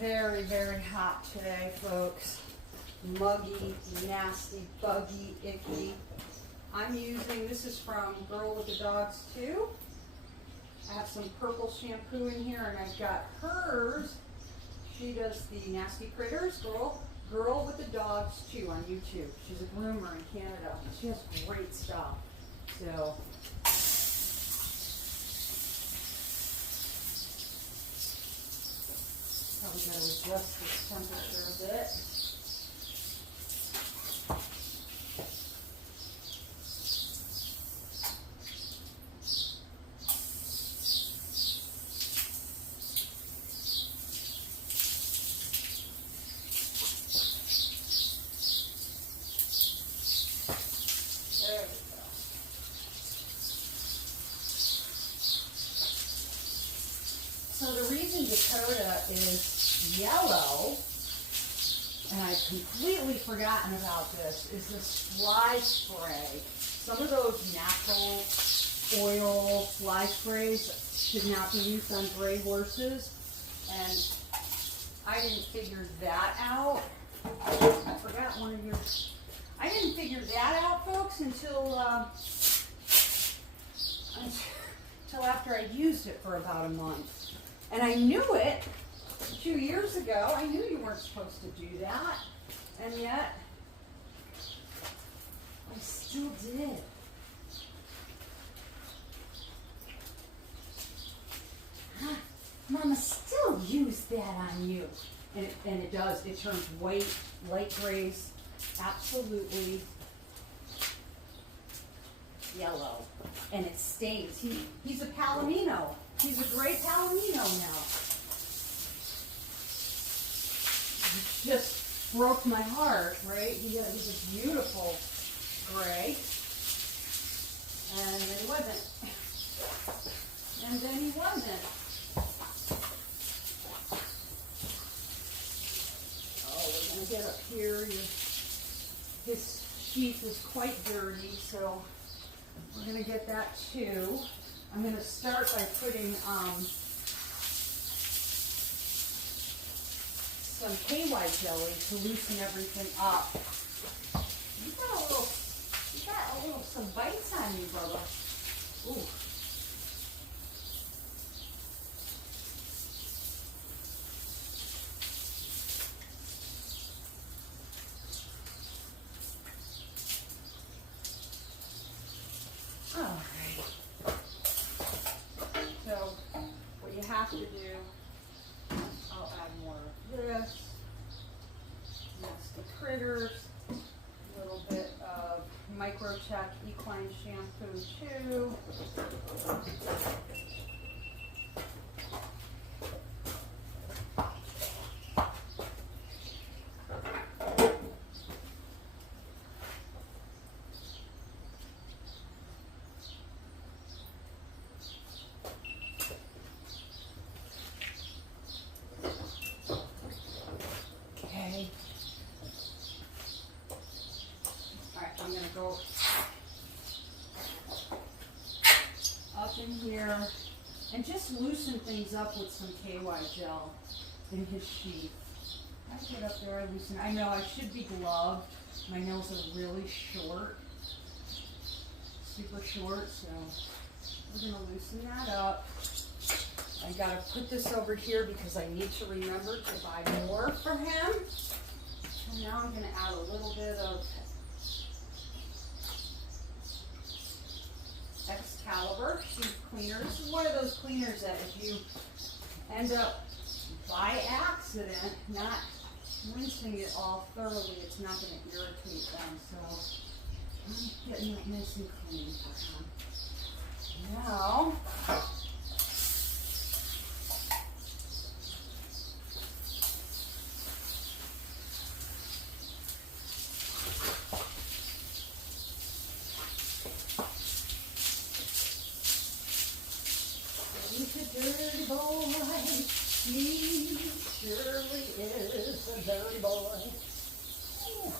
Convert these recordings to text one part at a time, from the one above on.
very, very hot today, folks. Muggy, nasty, buggy, icky. I'm using, this is from Girl with the Dogs too. I have some purple shampoo in here, and I've got hers. She does the Nasty Critters, Girl with the Dogs too on YouTube. She's a groomer in Canada. She has great stuff. So probably got to adjust this temperature a bit. There we go. So the reason Dakota is yellow, and I've completely forgotten about this, is this fly spray. Some of those natural oil fly sprays should not be used on gray horses, and I didn't figure that out. I forgot one of your... I didn't figure that out, folks, until after I used it for about a month. And I knew it 2 years ago. I knew you weren't supposed to do that. And yet, I still did. Huh? Mama still used that on you. And it does. It turns white, light grays, absolutely yellow. And it stains. He's a Palomino. He's a gray Palomino now. It just broke my heart, right? He's a beautiful gray. And then he wasn't. And then he wasn't. Oh, we're going to get up here. His sheath is quite dirty, so we're going to get that too. I'm going to start by putting some KY jelly to loosen everything up. You got a little, some bites on you, brother. Ooh. To do, I'll add more of this, Nasty Critters, a little bit of Microcheck Equine Shampoo too. I'm going to go up in here and just loosen things up with some KY gel in his sheath. I get up there, I loosen. I know I should be gloved. My nails are really short, super short, so we're going to loosen that up. I got to put this over here because I need to remember to buy more for him. And now I'm going to add a little bit of Excalibur sheath cleaner. This is one of those cleaners that if you end up by accident not rinsing it all thoroughly, it's not going to irritate them. So I'm getting it nice and clean for him. Now, dirty boy, he surely is a dirty boy. Ooh.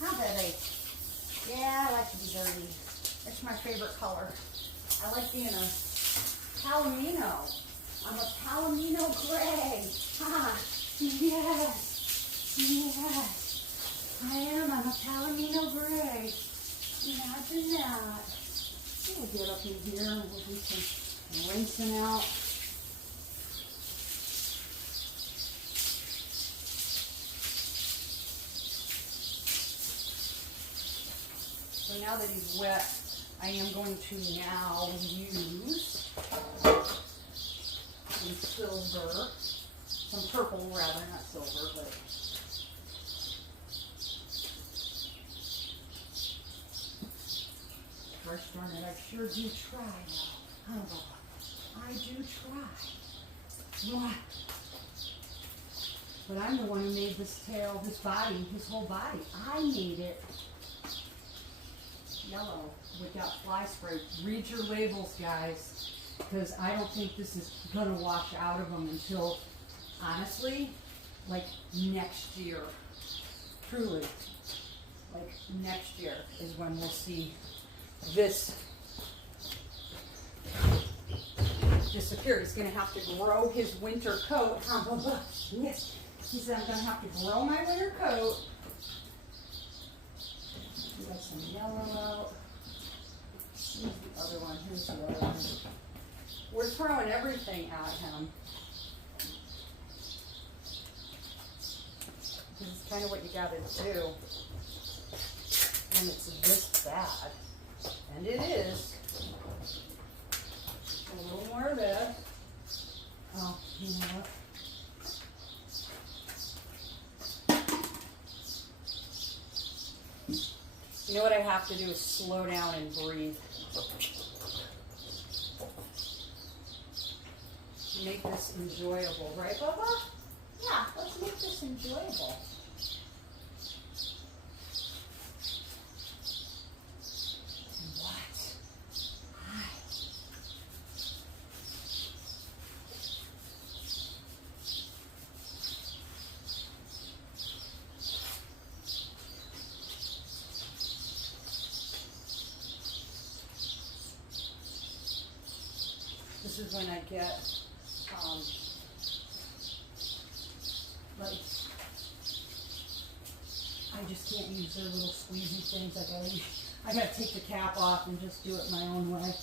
How dirty? Yeah, I like to be dirty. It's my favorite color. I like being a Palomino. I'm a Palomino gray. Ha! Yes. Yes. I am. I'm a Palomino gray. Imagine that. We'll get up in here and we'll do some rinsing out. So now that he's wet, I am going to now use some silver, some purple rather, not silver, but gosh darn it, I sure do try now. Oh, I do try. What? But I'm the one who made this tail, this body, his whole body. I made it yellow without fly spray. Read your labels, guys, because I don't think this is going to wash out of them until, honestly, like next year. Truly, like next year is when we'll see this disappear. He's going to have to grow his winter coat. Yes, he said I'm going to have to grow my winter coat. We got some yellow out. Here's the other one. Here's the other one. We're throwing everything at him. This is kind of what you got to do when it's this bad. And it is. A little more of this. Oh, you know what? You know what I have to do is slow down and breathe. Make this enjoyable, right, Bubba? Yeah, let's make this enjoyable. What? Hi. This is when I get like, I just can't use their little squeezy things. I gotta take the cap off and just do it my own way.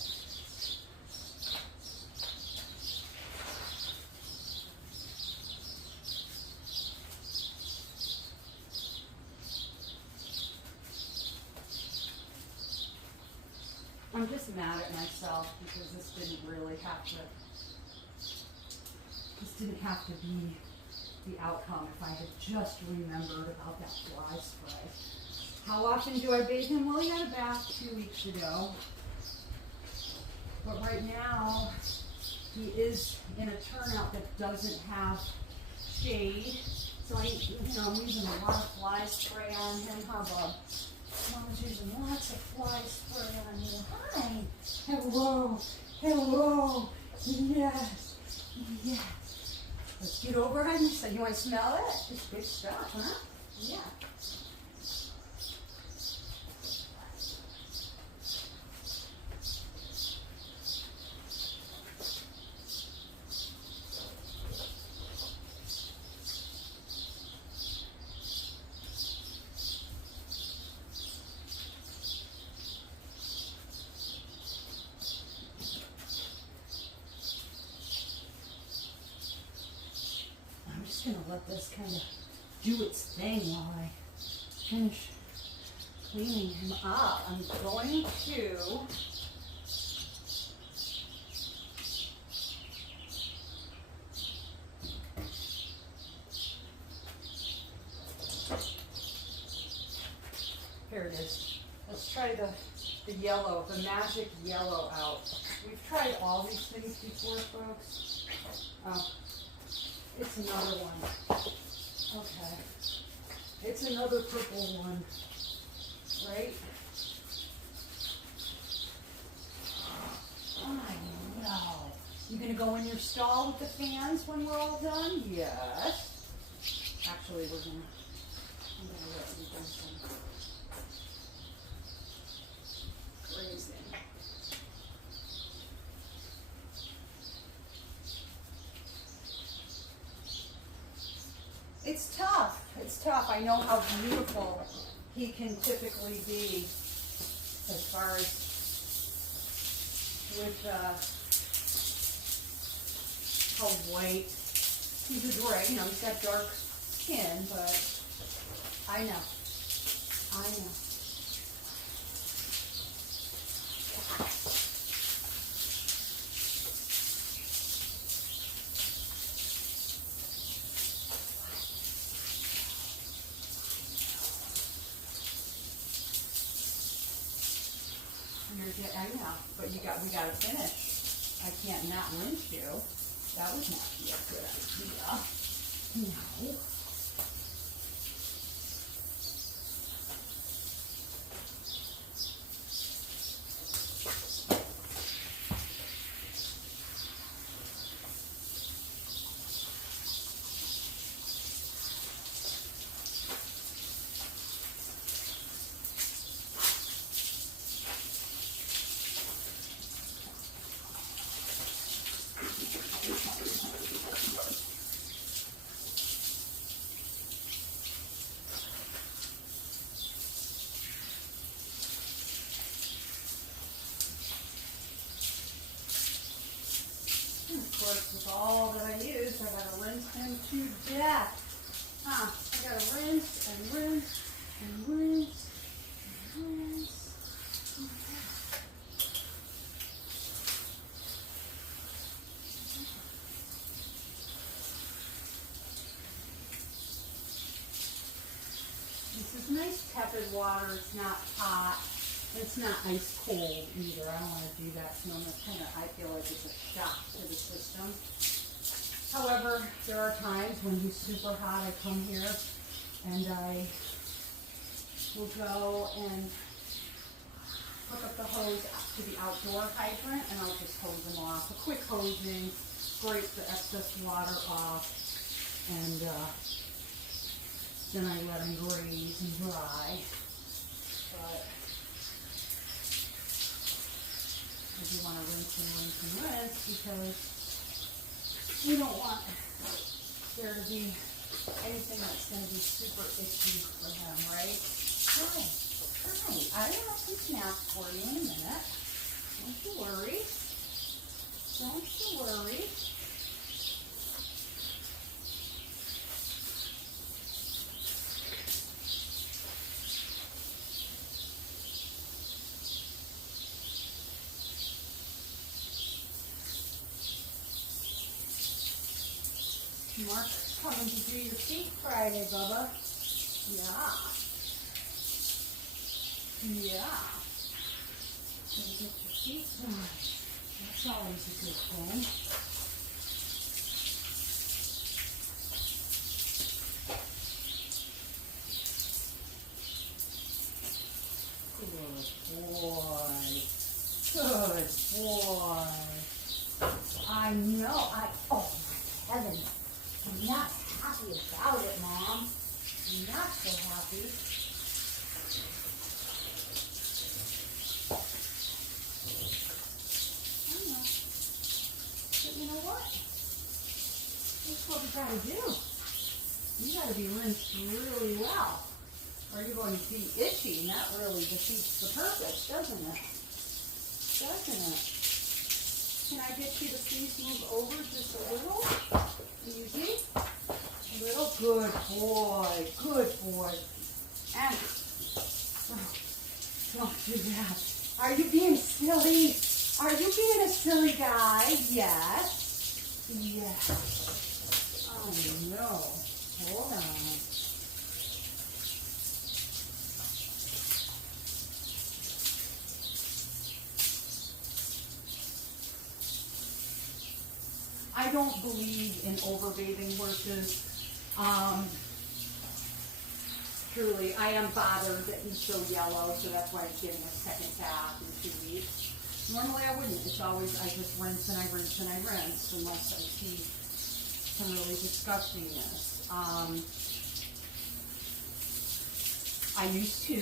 I'm just mad at myself because this didn't really have to. This didn't have to be the outcome if I had just remembered about that fly spray. How often do I bathe him? Well, he had a bath 2 weeks ago. But right now, he is in a turnout that doesn't have shade. So I'm using a lot of fly spray on him. How about Mama's using lots of fly spray on you. Hi. Hello. Hello. Yes. Yes. Let's get over on this. You want to smell it? It's good stuff, huh? Yeah. I'm going to let this kind of do its thing while I finish cleaning him up. I'm going to here it is. Let's try the yellow, the magic yellow out. We've tried all these things before, folks. Oh. It's another one. Okay. It's another purple one. Right? I know. You gonna go in your stall with the fans when we're all done? Yes. Actually, I'm gonna let you do some grazing. It's tough. It's tough. I know how beautiful he can typically be as far as with how white. He's a gray, you know, he's got dark skin, but I know. I know. I know, but we got to finish. I can't not rinse you. That would not be a good idea. No. Of course, with all that I use, I gotta rinse him to death. I gotta rinse and rinse and rinse and rinse. This is nice tepid water. It's not hot. It's not ice cold either. I don't want to do that. So I feel like it's a shock to the system. However, there are times when he's super hot. I come here and I will go and hook up the hose to the outdoor hydrant and I'll just hose them off. A quick hosing, scrape the excess water off, and then I let them graze and dry. But I do want to rinse and rinse and rinse because we don't want there to be anything that's going to be super itchy for him, right? Hi. I will have some snacks for you in a minute. Don't you worry. Don't you worry. Mark's coming to do your feet Friday, Bubba. Yeah. Yeah. Gotta get your feet done. That's always a good thing. Good boy. I know. Oh my heavens. I'm not happy about it, Mom. I'm not so happy. I know. But you know what? That's what we gotta do. You gotta be rinsed really well. Or you're going to be itchy, and that really defeats the purpose, doesn't it? Doesn't it? Can I get you to please move over just a little? Easy. A little. Good boy. Good boy. And don't do that. Are you being silly? Are you being a silly guy? Yes. Yes. Oh no. Hold on. I don't believe in overbathing horses. Truly, I am bothered that he's so yellow, so that's why he's getting a second bath in 2 weeks. Normally I wouldn't. It's always, I just rinse and I rinse and I rinse, unless I see some really disgustingness. I used to,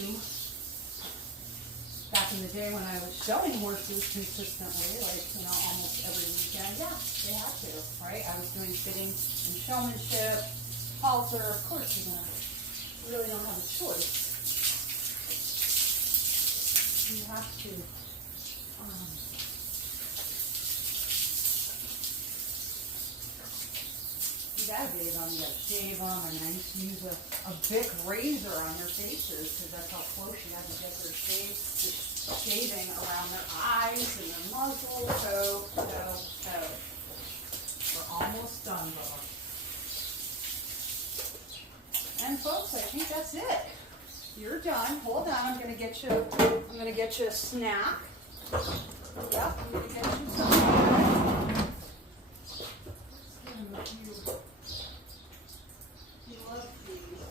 back in the day when I was showing horses consistently, like, you know, almost every weekend, yeah, they had to, right? I was doing fitting and showmanship, halter, of course you're gonna really don't have a choice. You have to you gotta bathe them, you gotta shave them, and I used to use a big razor on their faces because that's how close you had to get their shaving around their eyes and their muzzle, toe. We're almost done, Bubba. And folks, I think that's it. You're done. Hold on, I'm gonna get you a snack. Yep, I'm gonna get you something. Let's give him a few. He loves these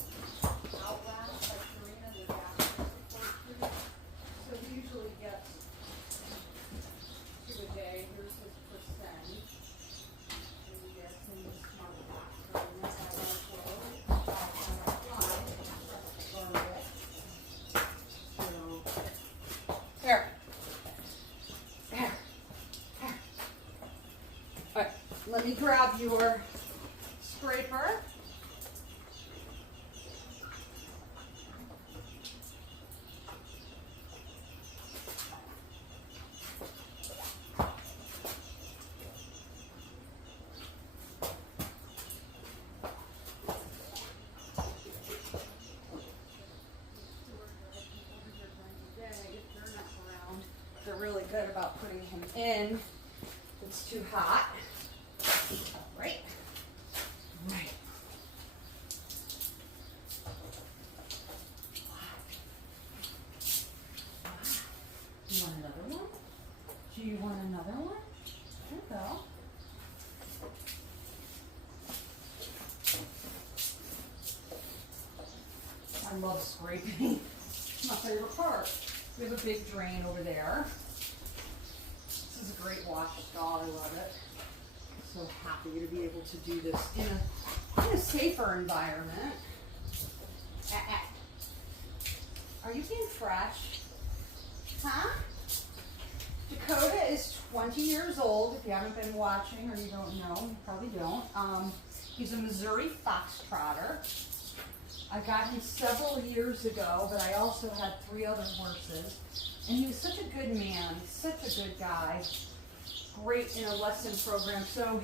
Outlast by Serena, the Dakota. So he usually gets 2 a day. Here's his percentage. And he gets in the smart box. Here. All right, let me grab your scraper. They're really good about putting him in. It's too hot. Right. Right. You want another one? Do you want another one? There you go. I love scraping. It's my favorite part. We have a big drain over there. This is a great wash stall. I love it. So happy to be able to do this in a safer environment. Are you being fresh? Huh? Dakota is 20 years old. If you haven't been watching or you don't know, you probably don't. He's a Missouri foxtrotter. I got him several years ago, but I also had 3 other horses. And he was such a good man, such a good guy. Great in a lesson program. So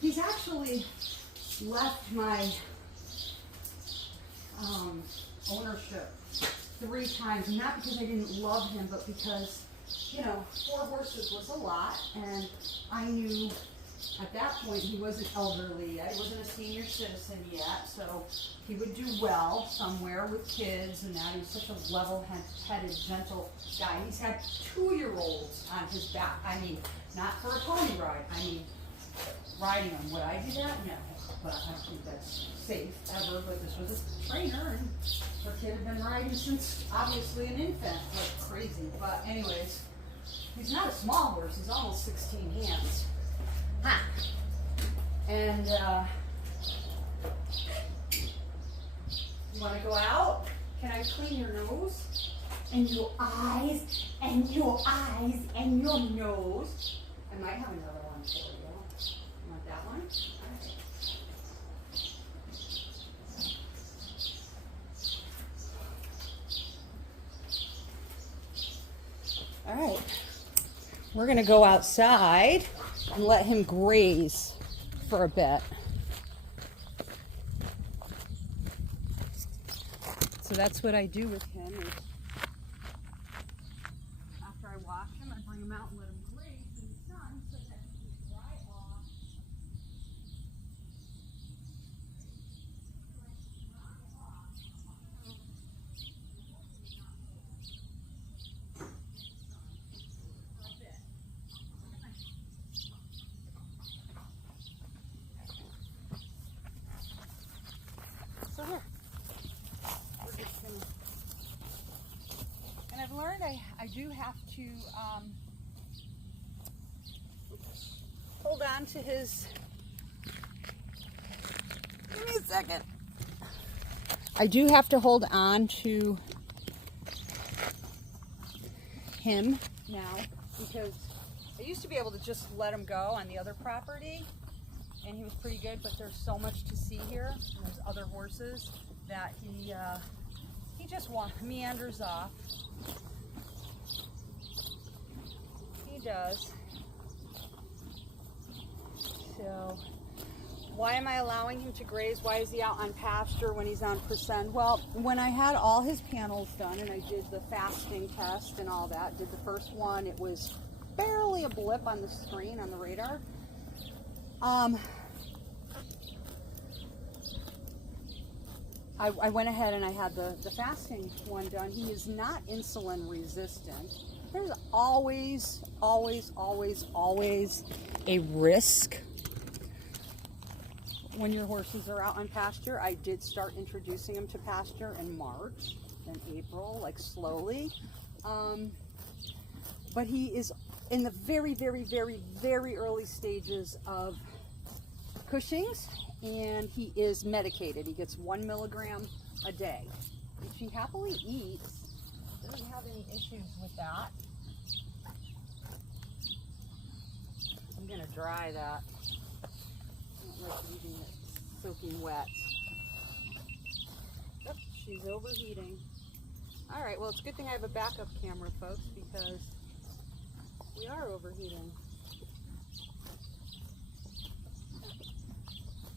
he's actually left my ownership 3 times. Not because I didn't love him, but because, 4 horses was a lot. And I knew at that point he wasn't elderly yet. He wasn't a senior citizen yet. So he would do well somewhere with kids and that. He was such a level-headed, gentle guy. He's had 2-year-olds on his back. I mean, not for a pony ride. I mean, riding them. Would I do that? No. But I don't think that's safe ever. But this was a trainer, and her kid had been riding since, obviously, an infant. Like crazy. But anyways, he's not a small horse. He's almost 16 hands. Ha! And, you want to go out? Can I clean your nose? And your eyes, and your eyes, and your nose. I might have another one for you. You want that one? All right. All right. We're going to go outside and let him graze for a bit. So that's what I do with him. Is after I wash him, I bring him out and let him graze in the sun so that he can dry off. So here. And I've learned I do have to hold on to his. Give me a second. I do have to hold on to him now because I used to be able to just let him go on the other property, and he was pretty good, but there's so much to see here, and there's other horses that he just meanders off. He does. So why am I allowing him to graze? Why is he out on pasture when he's on percent? Well, when I had all his panels done and I did the fasting test and all that, did the first one, it was barely a blip on the screen, on the radar. I went ahead and I had the fasting one done. He is not insulin resistant. There's always, always, always, always a risk when your horses are out on pasture. I did start introducing them to pasture in March and April, like slowly. But he is in the very, very, very, very early stages of Cushing's, and he is medicated. He gets 1 milligram a day, which he happily eats. Doesn't have any issues with that. I'm gonna dry that. I don't like leaving it soaking wet. Oh, she's overheating. All right, well, it's a good thing I have a backup camera, folks, because we are overheating.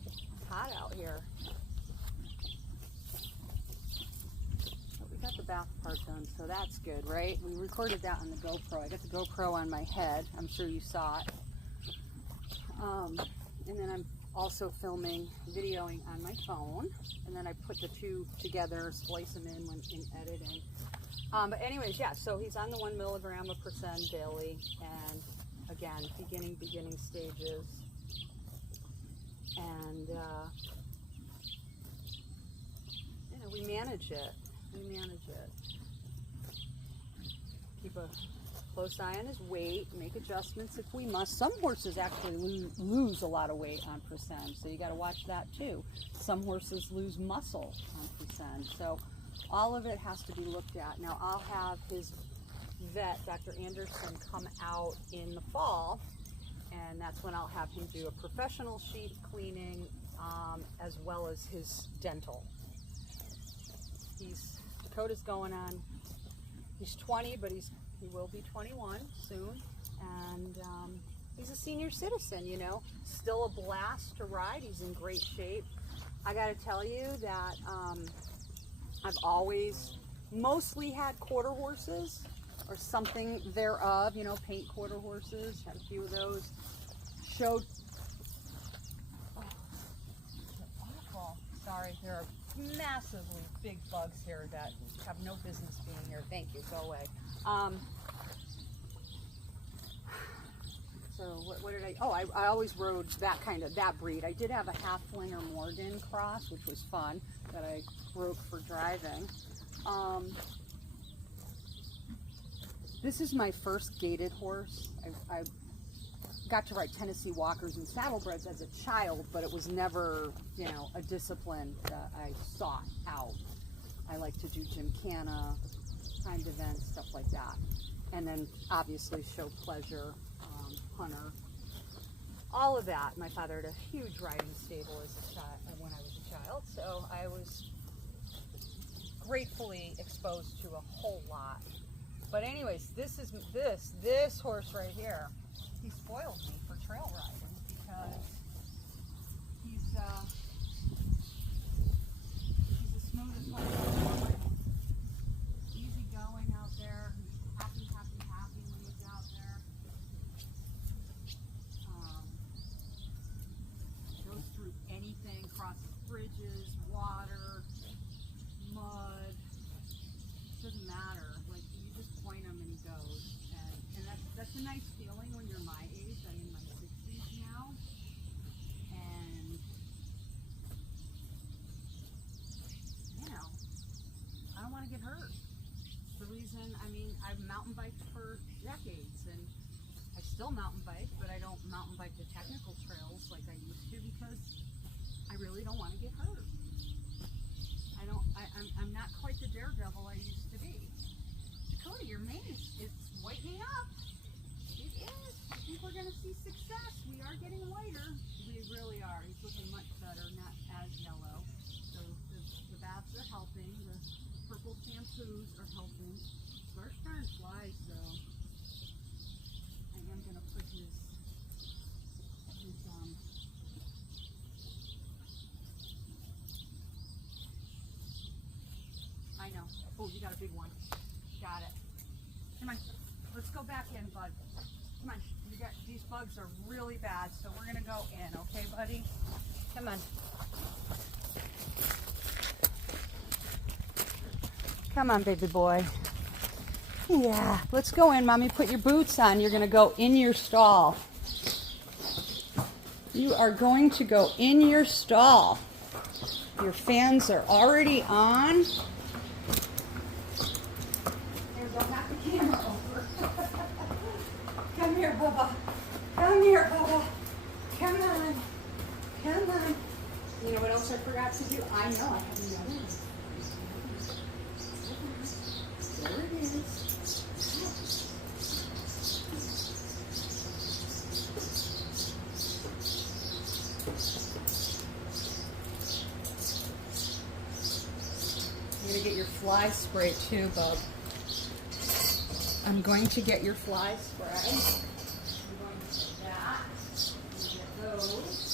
It's hot out here. But we got the bath part done, so that's good, right? We recorded that on the GoPro. I got the GoPro on my head. I'm sure you saw it. And then I'm also videoing on my phone, and then I put the two together, splice them in when in editing. But anyways, yeah, so he's on the 1 milligram of percent daily, and again, beginning stages. And you know, we manage it. Keep a close eye on his weight, make adjustments if we must. Some horses actually lose a lot of weight on percent, so you got to watch that too. Some horses lose muscle on percent, so all of it has to be looked at. Now, I'll have his vet, Dr. Anderson, come out in the fall, and that's when I'll have him do a professional sheep cleaning, as well as his dental. Dakota's going on, he's 20, but he will be 21 soon, and he's a senior citizen, you know, still a blast to ride. He's in great shape. I got to tell you that I've always mostly had quarter horses or something thereof, you know, paint quarter horses, had a few of those. Showed, oh, they're awful. Sorry, there are massively big bugs here that have no business being here. Thank you, go away. So what did I always rode that breed. I did have a Halfling Morgan cross, which was fun, that I broke for driving. This is my first gaited horse. I got to ride Tennessee Walkers and saddlebreds as a child, but it was never, you know, a discipline that I sought out. I like to do gymkhana, timed events, stuff like that. And then obviously show pleasure, hunter, all of that. My father had a huge riding stable as a child, when I was a child, so I was gratefully exposed to a whole lot. But anyways, this horse right here, he spoiled me for trail riding because he's the smoothest one. Easy going out there. He's happy when he's out there. Goes through anything, crosses bridges, water, mud. Doesn't matter. Like, you just point him and he goes. And that's a nice feeling when you're my age. I'm in my 60s now. And, you know, I don't want to get hurt. It's the reason, I mean, I've mountain biked for decades, and I still mountain bike, but I don't mountain bike the technical trails like I used to because I really don't want to get hurt. I'm not quite the daredevil I used to be. Dakota, your mane is whitening up. It is. I think we're going to see success. We are getting whiter. We really are. He's looking much better, not as yellow. So the baths are helping. The purple shampoos are helping. First turn flies though. I am gonna put his I know. Oh, you got a big one. Got it. Come on. Let's go back in, bud. Come on. These bugs are really bad, so we're gonna go in, okay, buddy? Come on. Come on, baby boy. Yeah, let's go in, Mommy. Put your boots on. You're gonna go in your stall. You are going to go in your stall. Your fans are already on. Here, don't knock the camera over. Come here, Bubba. Come here, Bubba. Come on. Come on. You know what else I forgot to do? I know, I have another one. There it is. You're going to get your fly spray too, bub. I'm going to get your fly spray. I'm going to get that. And get those.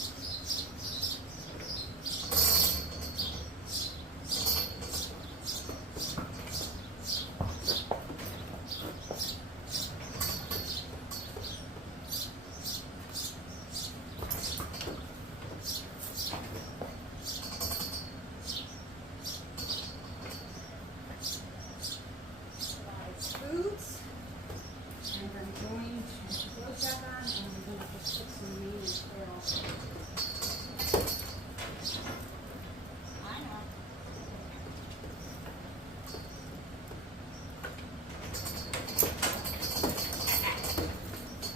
Boots, and I'm going to put those back on, and I'm going to just put some meat and oil. I know.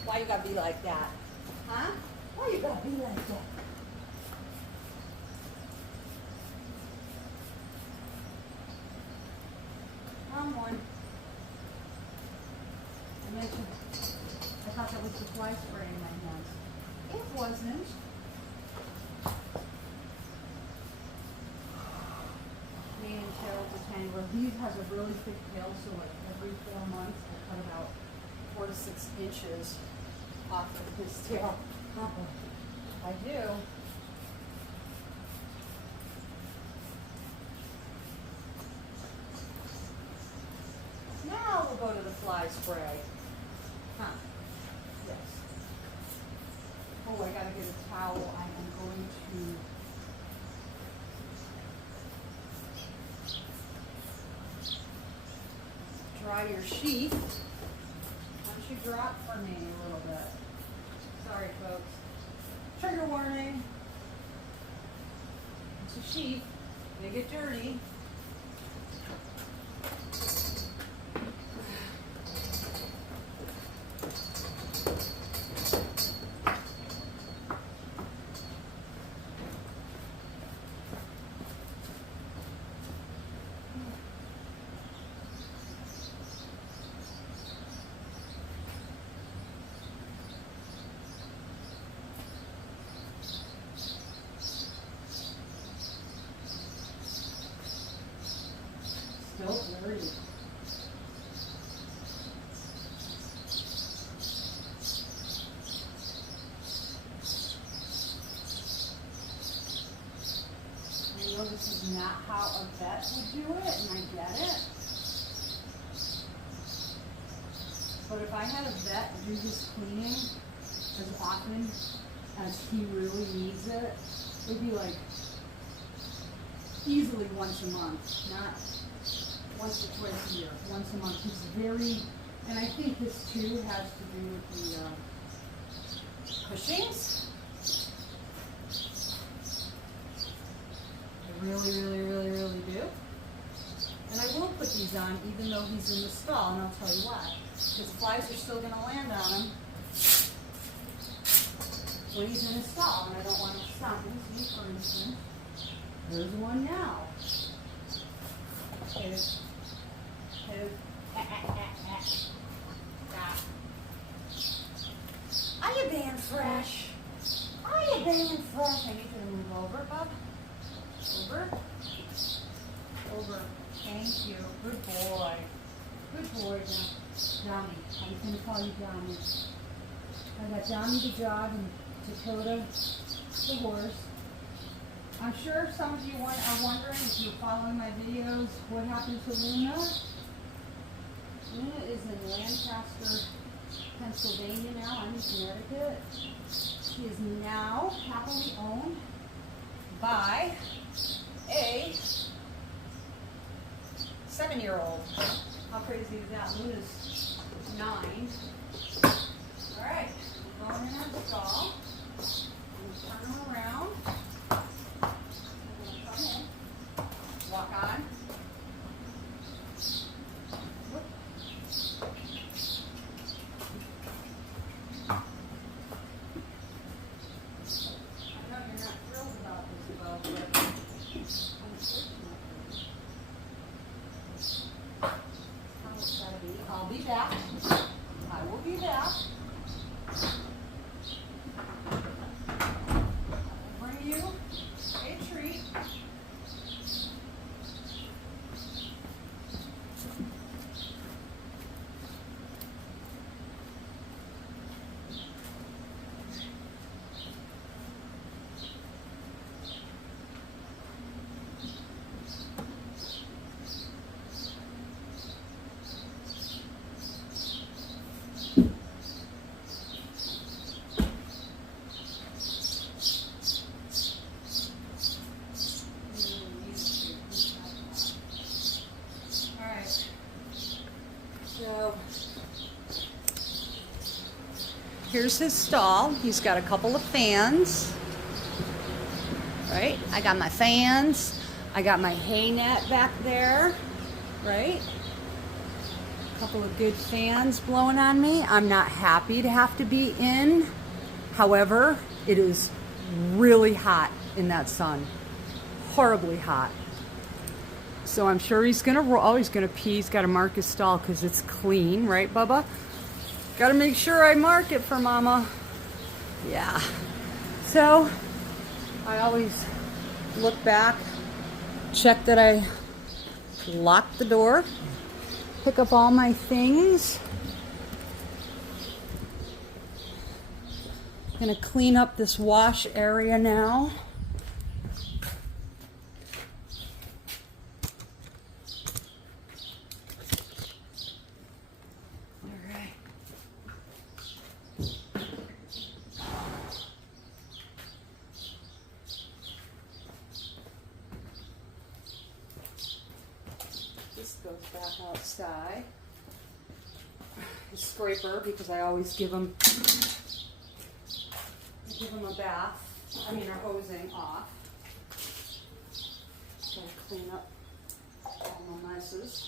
Why you gotta be like that? Huh? Why you gotta be like that? Come on. I thought that was the fly spray in my hands. It wasn't. Mane and tail detangler. He has a really thick tail, so like every 4 months I cut about 4 to 6 inches off of his tail. I do. Now we'll go to the fly spray. Huh. Yes. Oh, I gotta get a towel. I am going to dry your sheath. Why don't you drop for me a little bit? Sorry, folks. Trigger warning. It's a sheath. They get dirty. Still dirty. I know this is not how a vet would do it, and I get it. But if I had a vet do his cleaning as often as he really needs it, it'd be like easily once a month, not once or twice a year, once a month. He's very, and I think this too has to do with the Cushing's. I really, really, really, really do. And I will put these on even though he's in the stall, and I'll tell you why. Because flies are still going to land on him when he's in his stall, and I don't want to stop him. See, for instance, there's one now. Are you being fresh? Are you banging flesh. I need you to move over, bub. Over. Over. Thank you. Good boy. Good boy, Johnny. I'm going to call you Johnny. I got Johnny the dog and Dakota the horse. I'm sure some of you are wondering, if you're following my videos, what happened to Luna. Luna is in Lancaster, Pennsylvania now. I'm in Connecticut. She is now happily owned by a 7-year-old. How crazy is that? Luna's 9. All right, we're going in our stall. I'm going to turn her around. I'm going to come in. Walk on. Whoop. I know you're not thrilled about this, Bo, but unfortunately, I'll be back. I will be back. I'll bring you a treat. So here's his stall. He's got a couple of fans, right? I got my fans. I got my hay net back there, right? A couple of good fans blowing on me. I'm not happy to have to be in. However, it is really hot in that sun. Horribly hot. So I'm sure he's gonna pee. He's gotta mark his stall because it's clean, right, Bubba? Gotta make sure I mark it for Mama. Yeah. So I always look back, check that I locked the door, pick up all my things. Gonna clean up this wash area now. This goes back outside. The scraper, because I always give them a bath. I mean, a hosing off. Gotta clean up all my messes.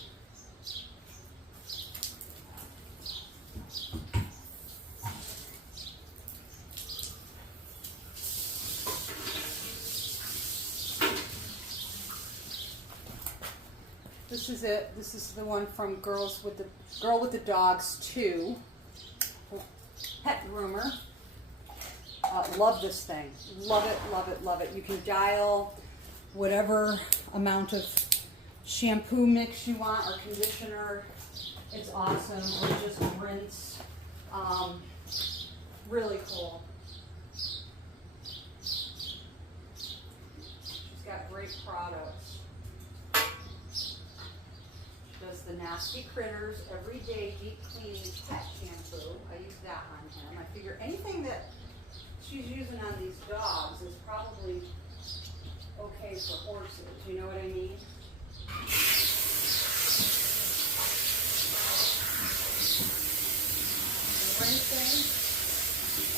This is it. This is the one from Girl with the Dogs 2. Pet groomer. Love this thing. Love it, love it, love it. You can dial whatever amount of shampoo mix you want or conditioner. It's awesome. Or just rinse. Really cool. She's got great products. Does the Nasty Critters Everyday Deep Cleaning Pet Shampoo. I use that on him. I figure anything that she's using on these dogs is probably okay for horses. You know what I mean? Rinsing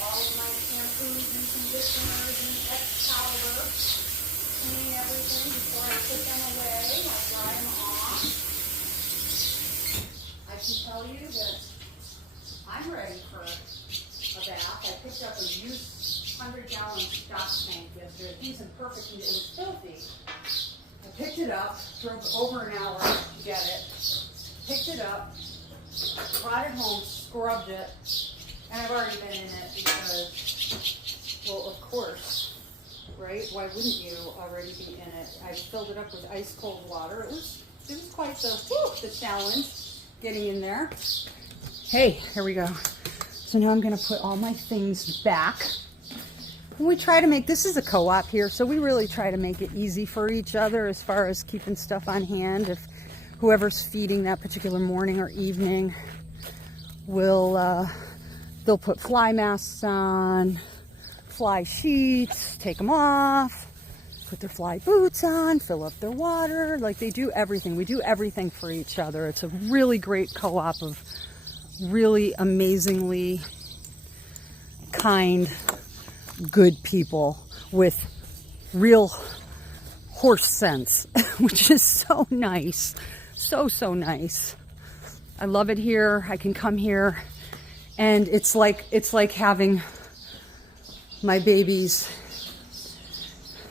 all of my shampoos and conditioners and X-Powder. Cleaning everything before I put them away. I dry them off. I can tell you that I'm ready for a bath. I picked up a used 100-gallon stock tank yesterday. The thing's in perfect condition. It was filthy. I picked it up, drove over an hour to get it, picked it up, brought it home, scrubbed it, and I've already been in it because, well, of course, why wouldn't you already be in it? I filled it up with ice cold water. It was quite the challenge getting in there. Hey, here we go. So now I'm gonna put all my things back. And we try to make, this is a co-op here, so we really try to make it easy for each other as far as keeping stuff on hand. If whoever's feeding that particular morning or evening will, they'll put fly masks on, fly sheets, take them off, put their fly boots on, fill up their water. Like, they do everything. We do everything for each other. It's a really great co-op of really amazingly kind, good people with real horse sense, which is so nice. So nice. I love it here. I can come here and it's like having my babies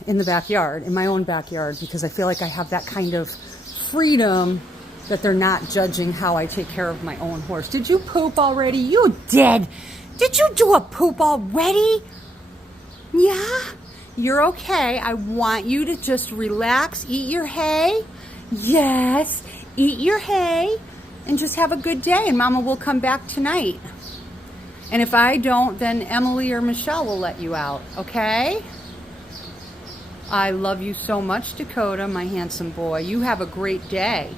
in the backyard, in my own backyard, because I feel like I have that kind of freedom that they're not judging how I take care of my own horse. Did you poop already? You did. Did you do a poop already? Yeah? You're okay. I want you to just relax, eat your hay. Yes, eat your hay and just have a good day, and Mama will come back tonight. And if I don't, then Emily or Michelle will let you out, okay? I love you so much, Dakota, my handsome boy. You have a great day.